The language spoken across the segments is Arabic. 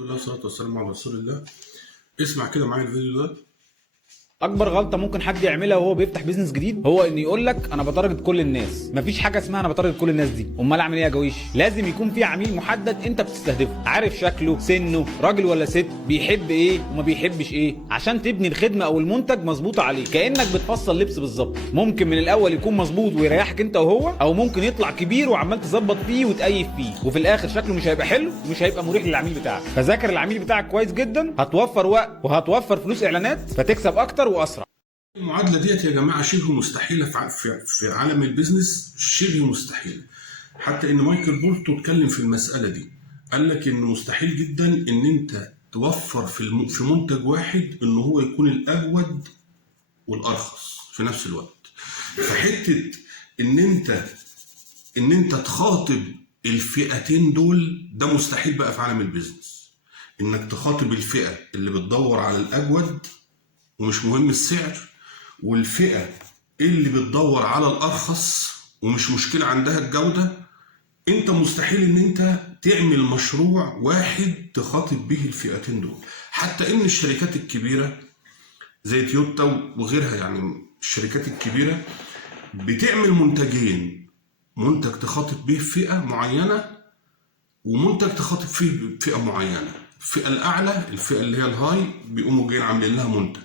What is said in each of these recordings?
لله والصلاة والسلام على رسول الله. اسمع كده معايا الفيديو ده. اكبر غلطه ممكن حد يعملها وهو بيفتح بيزنس جديد هو ان يقول لك انا بتارجت كل الناس. مفيش حاجه اسمها انا بتارجت كل الناس دي. امال اعمل ايه يا جويش؟ لازم يكون في عميل محدد انت بتستهدفه، عارف شكله، سنه، راجل ولا ست، بيحب ايه وما بيحبش ايه، عشان تبني الخدمه او المنتج مظبوطه عليه. كانك بتفصل لبس بالظبط. ممكن من الاول يكون مظبوط ويريحك انت وهو، او ممكن يطلع كبير وعمال تظبط فيه وتقيف فيه، وفي الاخر شكله مش هيبقى حلو ومش هيبقى مريح للعميل بتاعك. فذاكر العميل بتاعك كويس جدا، هتوفر وقت وهتوفر فلوس اعلانات، فتكسب اكتر واسرع. المعادلة ديت يا جماعة شبه مستحيلة في عالم البيزنس، شبه مستحيلة. حتى ان مايكل بورتو اتكلم في المسألة دي، قال لك ان مستحيل جدا ان انت توفر في منتج واحد ان هو يكون الاجود والارخص في نفس الوقت. فحتة ان انت تخاطب الفئتين دول ده مستحيل بقى في عالم البيزنس. انك تخاطب الفئة اللي بتدور على الاجود ومش مهم السعر، والفئة اللي بتدور على الارخص ومش مشكلة عندها الجودة. انت مستحيل ان انت تعمل مشروع واحد تخاطب به الفئتين دول. حتى ان الشركات الكبيرة زي تويوتا وغيرها، يعني الشركات الكبيرة بتعمل منتجين، منتج تخاطب به فئة معينة ومنتج تخاطب فيه فئة معينة. الفئة الأعلى، الفئة اللي هي الهاي، بيقوموا جايين عاملين لها منتج،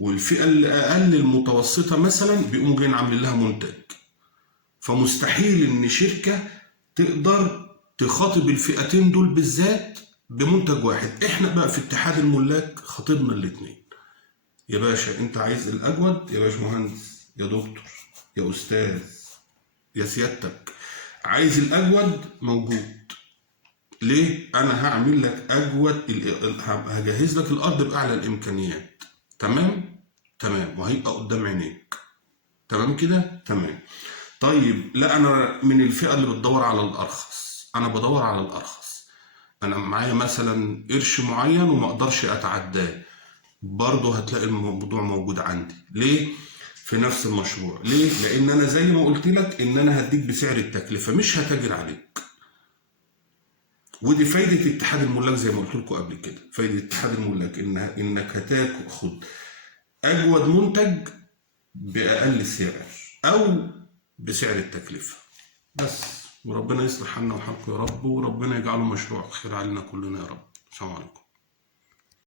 والفئة اللي أقل المتوسطة مثلا بيقوموا جايين عاملين لها منتج. فمستحيل إن شركة تقدر تخاطب الفئتين دول بالذات بمنتج واحد. إحنا بقى في اتحاد الملاك خاطبنا الاتنين. يا باشا أنت عايز الأجود، يا باش مهندس، يا دكتور، يا أستاذ، يا سيادتك، عايز الأجود موجود. ليه؟ أنا هعمل لك أجود، هجهز لك الأرض بأعلى الإمكانيات. تمام؟ تمام، وهيبقى قدام عينيك. تمام كده؟ تمام. طيب لا، أنا من الفئة اللي بتدور على الأرخص، أنا بدور على الأرخص. أنا معايا مثلا قرش معين وما أقدرش أتعداه، برضه هتلاقي الموضوع موجود عندي. ليه؟ في نفس المشروع. ليه؟ لأن أنا زي ما قلت لك إن أنا هديك بسعر التكلفة، مش هتاجر عليك. ودي فايدة اتحاد الملاك زي ما قلت لكم قبل كده. فايدة اتحاد الملاك إنك هتاخد أجود منتج بأقل سعر أو بسعر التكلفة بس. وربنا يصلح حالنا وحالكم يا رب، وربنا يجعله مشروع خير علينا كلنا يا رب. السلام عليكم.